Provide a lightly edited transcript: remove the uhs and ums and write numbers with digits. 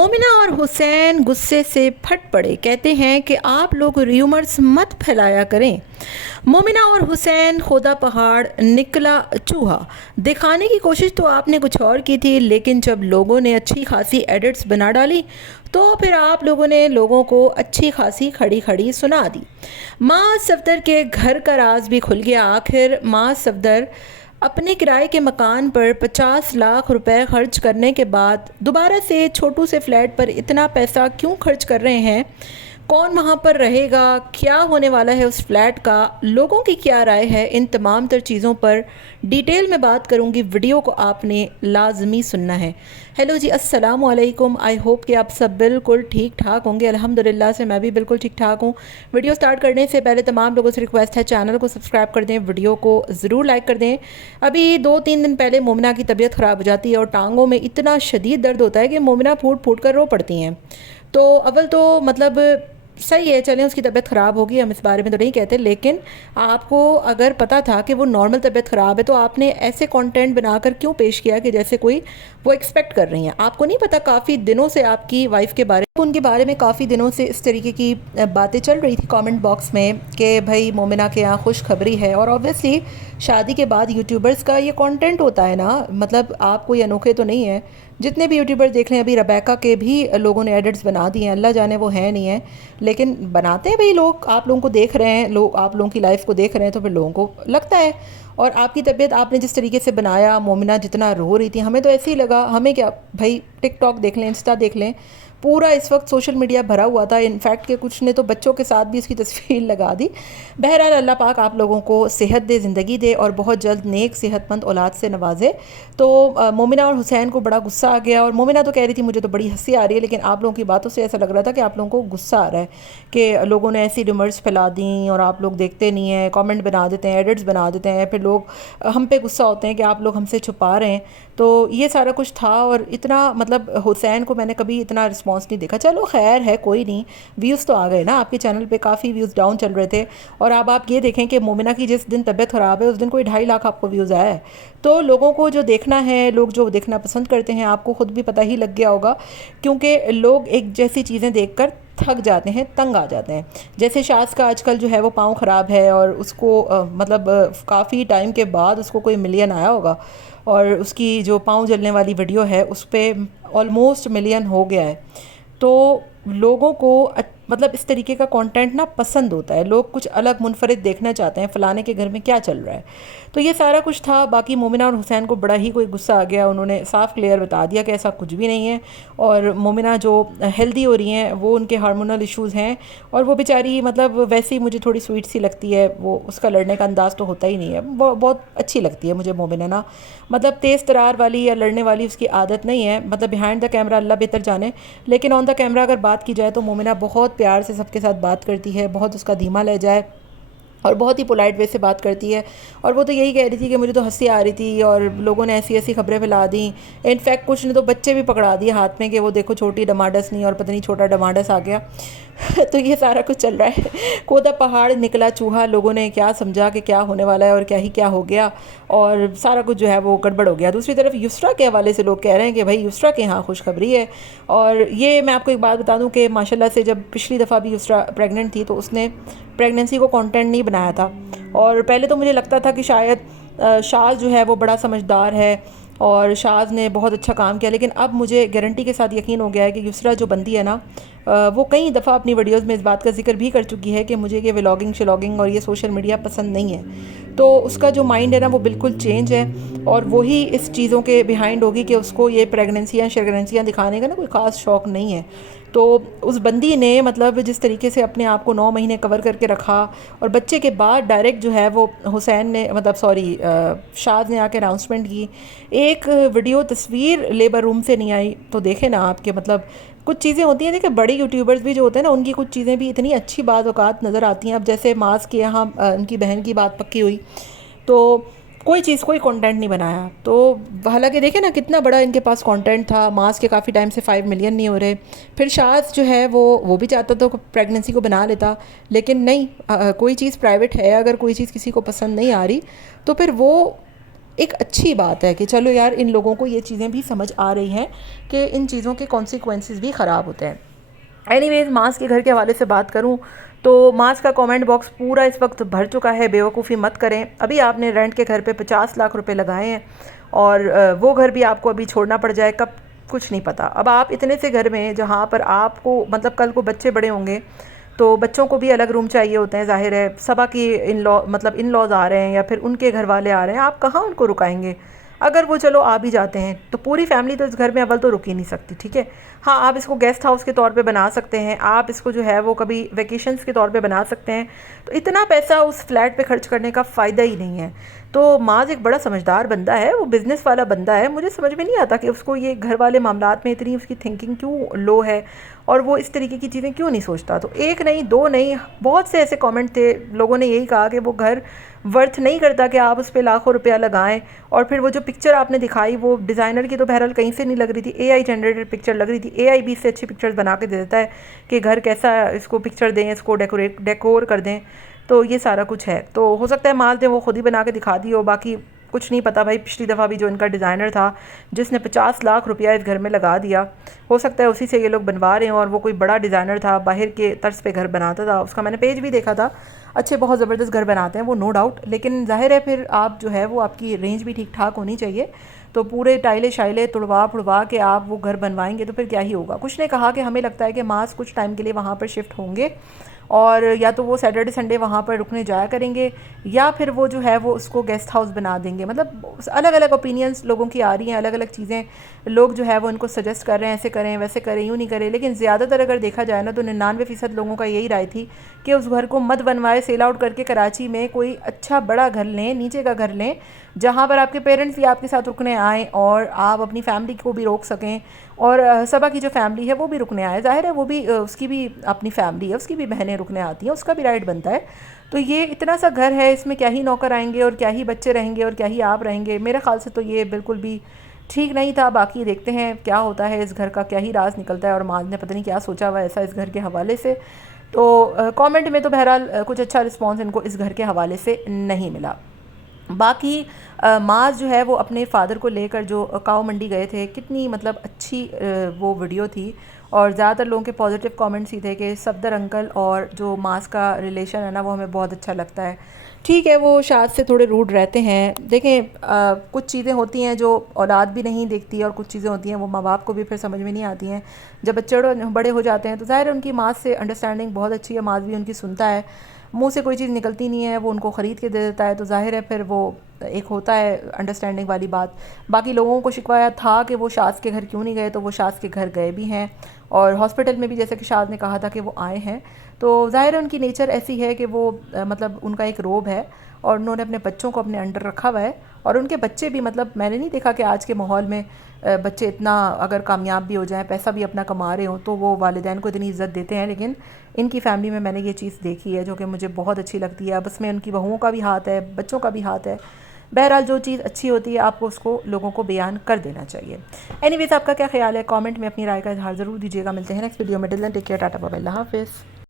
मोमिना और हुसैन गुस्से से फट पड़े। कहते हैं कि आप लोग र्यूमर्स मत फैलाया करें। मोमिना और हुसैन खुदा पहाड़ निकला चूहा। दिखाने की कोशिश तो आपने कुछ और की थी, लेकिन जब लोगों ने अच्छी खासी एडिट्स बना डाली तो फिर आप लोगों ने लोगों को अच्छी खासी खड़ी खड़ी सुना दी। माँ सफदर के घर का राज भी खुल गया। आखिर माँ सफदर अपने किराए के मकान पर 50 लाख रुपए खर्च करने के बाद दोबारा से छोटू से फ्लैट पर इतना पैसा क्यों खर्च कर रहे हैं? कौन वहाँ पर रहेगा? क्या होने वाला है उस फ्लैट का? लोगों की क्या राय है? इन तमाम तर चीज़ों पर डिटेल में बात करूँगी। वीडियो को आपने लाजमी सुनना है। हेलो जी, अस्सलाम वालेकुम। आई होप कि आप सब बिल्कुल ठीक ठाक होंगे। अल्हम्दुलिल्लाह से मैं भी बिल्कुल ठीक ठाक हूँ। वीडियो स्टार्ट करने से पहले तमाम लोगों से रिक्वेस्ट है, चैनल को सब्सक्राइब कर दें, वीडियो को ज़रूर लाइक कर दें। अभी 2-3 दिन पहले मोमिना की तबीयत ख़राब हो जाती है और टांगों में इतना शदीद दर्द होता है कि मोमिना फूट फूट कर रो पड़ती हैं। तो अव्वल तो मतलब सही है, चलें उसकी तबीयत ख़राब होगी, हम इस बारे में तो नहीं कहते, लेकिन आपको अगर पता था कि वो नॉर्मल तबीयत ख़राब है तो आपने ऐसे कंटेंट बनाकर क्यों पेश किया कि जैसे कोई वो एक्सपेक्ट कर रही हैं? आपको नहीं पता काफ़ी दिनों से आपकी वाइफ के बारे में, उनके बारे में काफ़ी दिनों से इस तरीके की बातें चल रही थी कमेंट बॉक्स में कि भाई मोमिना के यहाँ खुशखबरी है। और ऑब्वियसली शादी के बाद यूट्यूबर्स का ये कंटेंट होता है ना, मतलब आप कोई अनोखे तो नहीं है। जितने भी यूट्यूबर्स देख लें, अभी रबैका के भी लोगों ने एडिट्स बना दिए हैं, अल्लाह जाने वो है नहीं है, लेकिन बनाते हैं भाई लोग। आप लोगों को देख रहे हैं, लोग आप लोगों की लाइफ को देख रहे हैं, तो फिर लोगों को लगता है। और आपकी तबीयत आपने जिस तरीके से बनाया, मोमिना जितना रो रही थी, हमें तो ऐसे ही लगा। हमें क्या भाई, टिकटॉक देख लें, इंस्टा देख लें, पूरा इस वक्त सोशल मीडिया भरा हुआ था। इनफैक्ट के कुछ ने तो बच्चों के साथ भी उसकी तस्वीर लगा दी। बहरहाल अल्लाह पाक आप लोगों को सेहत दे, ज़िंदगी दे और बहुत जल्द नेक सेहतमंद औलाद से नवाजे। तो मोमिना और हुसैन को बड़ा गुस्सा आ गया और मोमिना तो कह रही थी मुझे तो बड़ी हंसी आ रही है, लेकिन आप लोगों की बातों से ऐसा लग रहा था कि आप लोगों को गुस्सा आ रहा है कि लोगों ने ऐसी रूमर्स फैला दी और आप लोग देखते नहीं हैं, कमेंट बना देते हैं, एडिट्स बना देते हैं, फिर लोग हम पे गुस्सा होते हैं कि आप लोग हमसे छुपा रहे हैं। तो ये सारा कुछ था और इतना मतलब हुसैन को मैंने कभी इतना रिस्पॉन्स नहीं देखा। चलो खैर है, कोई नहीं, व्यूज़ तो आ गए ना। आपके चैनल पे काफ़ी व्यूज़ डाउन चल रहे थे और अब आप ये देखें कि मोमिना की जिस दिन तबीयत ख़राब है उस दिन कोई 2.5 लाख आपको व्यूज़ आया है। तो लोगों को जो देखना है, लोग जो देखना पसंद करते हैं, आपको ख़ुद भी पता ही लग गया होगा, क्योंकि लोग एक जैसी चीज़ें देख कर थक जाते हैं, तंग आ जाते हैं। जैसे शाज़ का आजकल जो है वो पाँव ख़राब है और उसको मतलब काफ़ी टाइम के बाद उसको कोई मिलियन आया होगा और उसकी जो पाँव जलने वाली वीडियो है उस पर ऑलमोस्ट मिलियन हो गया है। तो लोगों को मतलब इस तरीके का कंटेंट ना पसंद होता है। लोग कुछ अलग मुनफरिद देखना चाहते हैं, फ़लाने के घर में क्या चल रहा है। तो ये सारा कुछ था। बाकी मोमिना और हुसैन को बड़ा ही कोई गुस्सा आ गया। उन्होंने साफ़ क्लियर बता दिया कि ऐसा कुछ भी नहीं है और मोमिना जो हेल्दी हो रही हैं वो उनके हार्मोनल इश्यूज़ हैं और वो बेचारी मतलब वैसे ही मुझे थोड़ी स्वीट सी लगती है। वो उसका लड़ने का अंदाज़ तो होता ही नहीं है। बहुत अच्छी लगती है मुझे मोमिना ना, मतलब तेज़ तरार वाली या लड़ने वाली उसकी आदत नहीं है। मतलब बिहाइंड द कैमरा अल्लाह बेहतर जाने, लेकिन ऑन द कैमरा अगर बात की जाए तो मोमिना बहुत प्यार से सबके साथ बात करती है, बहुत उसका धीमा लहजा है और बहुत ही पोलाइट वे से बात करती है। और वो तो यही कह रही थी कि मुझे तो हंसी आ रही थी और लोगों ने ऐसी ऐसी खबरें फैला दी। इनफैक्ट कुछ ने तो बच्चे भी पकड़ा दिए हाथ में कि वो देखो छोटी डमाडस नहीं और पता नहीं छोटा डमाडस आ गया। तो ये सारा कुछ चल रहा है। कोदा पहाड़ निकला चूहा, लोगों ने क्या समझा कि क्या होने वाला है और क्या ही क्या हो गया और सारा कुछ जो है वो गड़बड़ हो गया। दूसरी तरफ युसरा के हवाले से लोग कह रहे हैं कि भाई युसरा के यहाँ खुशखबरी है। और ये मैं आपको एक बात बता दूं कि माशाल्लाह से जब पिछली दफ़ा भी युसरा प्रेग्नेंट थी तो उसने प्रेगनेंसी को कंटेंट नहीं बनाया था। और पहले तो मुझे लगता था कि शायद शाज़ जो है वो बड़ा समझदार है और शाज़ ने बहुत अच्छा काम किया, लेकिन अब मुझे गारंटी के साथ यकीन हो गया है कि युसरा जो बंदी है ना, वो कई दफ़ा अपनी वीडियोस में इस बात का जिक्र भी कर चुकी है कि मुझे ये व्लॉगिंग शलॉगिंग और ये सोशल मीडिया पसंद नहीं है। तो उसका जो माइंड है ना वो बिल्कुल चेंज है और वही इस चीज़ों के बिहाइंड होगी कि उसको ये प्रेगनेंसियाँ शर्गनेंसियाँ दिखाने का ना कोई ख़ास शौक़ नहीं है। तो उस बंदी ने मतलब जिस तरीके से अपने आप को 9 महीने कवर करके रखा और बच्चे के बाद डायरेक्ट जो है वो हुसैन ने मतलब शाद ने आके अनाउंसमेंट की। एक वीडियो तस्वीर लेबर रूम से नहीं आई। तो देखें ना आपके मतलब कुछ चीज़ें होती हैं। देखिए बड़ी यूट्यूबर्स भी जो होते हैं ना, उनकी कुछ चीज़ें भी इतनी अच्छी बात औकात नज़र आती हैं। अब जैसे मास के यहाँ उनकी बहन की बात पक्की हुई तो कोई चीज़ कोई कंटेंट नहीं बनाया। तो हालांकि देखें ना कितना बड़ा इनके पास कंटेंट था। मास के काफ़ी टाइम से 5 मिलियन नहीं हो रहे। फिर शाज़ जो है वो भी चाहता तो प्रेगनेंसी को बना लेता, लेकिन नहीं। कोई चीज़ प्राइवेट है, अगर कोई चीज़ किसी को पसंद नहीं आ रही तो फिर वो एक अच्छी बात है कि चलो यार इन लोगों को ये चीज़ें भी समझ आ रही हैं कि इन चीज़ों के कॉन्सिक्वेंसेस भी ख़राब होते हैं। एनीवेज, मास के घर के हवाले से बात करूं तो मास का कमेंट बॉक्स पूरा इस वक्त भर चुका है। बेवकूफ़ी मत करें, अभी आपने रेंट के घर पे 50 लाख रुपए लगाए हैं और वो घर भी आपको अभी छोड़ना पड़ जाए कब, कुछ नहीं पता। अब आप इतने से घर में जहाँ पर आपको मतलब कल को बच्चे बड़े होंगे तो बच्चों को भी अलग रूम चाहिए होते हैं, जाहिर है सबा की इन लॉ मतलब इन लॉज आ रहे हैं या फिर उनके घर वाले आ रहे हैं, आप कहाँ उनको रुकाएंगे। अगर वो चलो आ भी जाते हैं तो पूरी फैमिली तो इस घर में अव्वल तो रुक ही नहीं सकती, ठीक है। हाँ, आप इसको गेस्ट हाउस के तौर पे बना सकते हैं, आप इसको जो है वो कभी वेकेशंस के तौर पे बना सकते हैं। तो इतना पैसा उस फ्लैट पे खर्च करने का फ़ायदा ही नहीं है। तो माज एक बड़ा समझदार बंदा है, वो बिज़नेस वाला बंदा है। मुझे समझ में नहीं आता कि उसको ये घर वाले मामलात में इतनी उसकी थिंकिंग क्यों लो है और वो इस तरीके की चीज़ें क्यों नहीं सोचता। तो एक नहीं, दो नहीं, बहुत से ऐसे कमेंट थे, लोगों ने यही कहा कि वो घर वर्थ नहीं करता कि आप उस पर लाखों रुपया लगाएं। और फिर वो जो पिक्चर आपने दिखाई वो डिज़ाइनर की तो बहरहाल कहीं से नहीं लग रही थी, एआई जनरेटेड पिक्चर लग रही थी। एआई भी इससे अच्छी पिक्चर्स बना के दे देता है कि घर कैसा, इसको पिक्चर दें, इसको डेकोर कर दें। तो ये सारा कुछ है। तो हो सकता है माल दें वो खुद ही बना के दिखा दी हो, बाकी कुछ नहीं पता भाई। पिछली दफ़ा भी जो इनका डिज़ाइनर था जिसने 50 लाख रुपया इस घर में लगा दिया, हो सकता है उसी से ये लोग बनवा रहे हैं। और वो कोई बड़ा डिज़ाइनर था, बाहर के तर्ज पे घर बनाता था, उसका मैंने पेज भी देखा था। अच्छे बहुत ज़बरदस्त घर बनाते हैं वो, नो डाउट। लेकिन जाहिर है फिर आप जो है वो आपकी रेंज भी ठीक ठाक होनी चाहिए। तो पूरे टाइले शाइले तुड़वा फुड़वा के आप वो घर बनवाएंगे तो फिर क्या ही होगा। कुछ ने कहा कि हमें लगता है कि मास कुछ टाइम के लिए वहाँ पर शिफ्ट होंगे और या तो वो सैटरडे संडे वहाँ पर रुकने जाया करेंगे या फिर वो जो है वो उसको गेस्ट हाउस बना देंगे। मतलब अलग अलग ओपिनियंस लोगों की आ रही हैं, अलग अलग चीज़ें लोग जो है वो इनको सजेस्ट कर रहे हैं, ऐसे करें वैसे करें, यूँ नहीं करें। लेकिन ज़्यादातर अगर देखा जाए ना तो 99% लोगों का यही राय थी कि उस घर को मत बनवाए, सेल आउट करके कराची में कोई अच्छा बड़ा घर लें, नीचे का घर लें जहाँ पर आपके पेरेंट्स भी आपके साथ रुकने आएँ और आप अपनी फैमिली को भी रोक सकें और सबा की जो फैमिली है वो भी रुकने आए। ज़ाहिर है वो भी उसकी भी अपनी फैमिली है, उसकी भी बहनें रुकने आती हैं, उसका भी राइट बनता है। तो ये इतना सा घर है, इसमें क्या ही नौकर आएंगे और क्या ही बच्चे रहेंगे और क्या ही आप रहेंगे। मेरे ख्याल से तो ये बिल्कुल भी ठीक नहीं था। बाकी देखते हैं क्या होता है, इस घर का क्या ही राज निकलता है और माज ने पता नहीं क्या सोचा हुआ ऐसा इस घर के हवाले से। तो कमेंट में तो बहरहाल कुछ अच्छा रिस्पॉन्स इनको इस घर के हवाले से नहीं मिला। बाकी माज जो है वो अपने फ़ादर को लेकर जो काऊ मंडी गए थे, कितनी मतलब अच्छी वो वीडियो थी और ज़्यादातर लोगों के पॉजिटिव कमेंट्स ही थे कि सफदर अंकल और जो माज का रिलेशन है ना वो हमें बहुत अच्छा लगता है। ठीक है, वो शायद से थोड़े रूड रहते हैं। देखें कुछ चीज़ें होती हैं जो औलाद भी नहीं देखती और कुछ चीज़ें होती हैं वो माँ बाप को भी फिर समझ में नहीं आती हैं। जब बच्चे बड़े हो जाते हैं तो ज़ाहिर है उनकी माँ से अंडरस्टैंडिंग बहुत अच्छी है, माँ भी उनकी सुनता है, मुंह से कोई चीज़ निकलती नहीं है, वो उनको ख़रीद के दे देता है। तो ज़ाहिर है फिर वो एक होता है अंडरस्टैंडिंग वाली बात। बाकी लोगों को शिकवाया था कि वो शाज़ के घर क्यों नहीं गए, तो वो शाज़ के घर गए भी हैं और हॉस्पिटल में भी जैसे कि शाज़ ने कहा था कि वो आए हैं। तो ज़ाहिर है उनकी नेचर ऐसी है कि वो मतलब उनका एक रोब है और उन्होंने अपने बच्चों को अपने अंडर रखा हुआ है और उनके बच्चे भी, मतलब मैंने नहीं देखा कि आज के माहौल में बच्चे इतना अगर कामयाब भी हो जाएं, पैसा भी अपना कमा रहे हों तो वो वालिदैन को इतनी इज़्ज़त देते हैं। लेकिन इनकी फैमिली में मैंने ये चीज़ देखी है जो कि मुझे बहुत अच्छी लगती है। अब इसमें उनकी बहुओं का भी हाथ है, बच्चों का भी हाथ है। बहरहाल जो चीज़ अच्छी होती है आपको उसको लोगों को बयान कर देना चाहिए। एनीवेज़, आपका क्या ख्याल है, कमेंट में अपनी राय का इजहार ज़रूर दीजिएगा। मिलते हैं नेक्स्ट वीडियो में। Till then take care, tata bye bye, अल्लाह हाफ़िज़।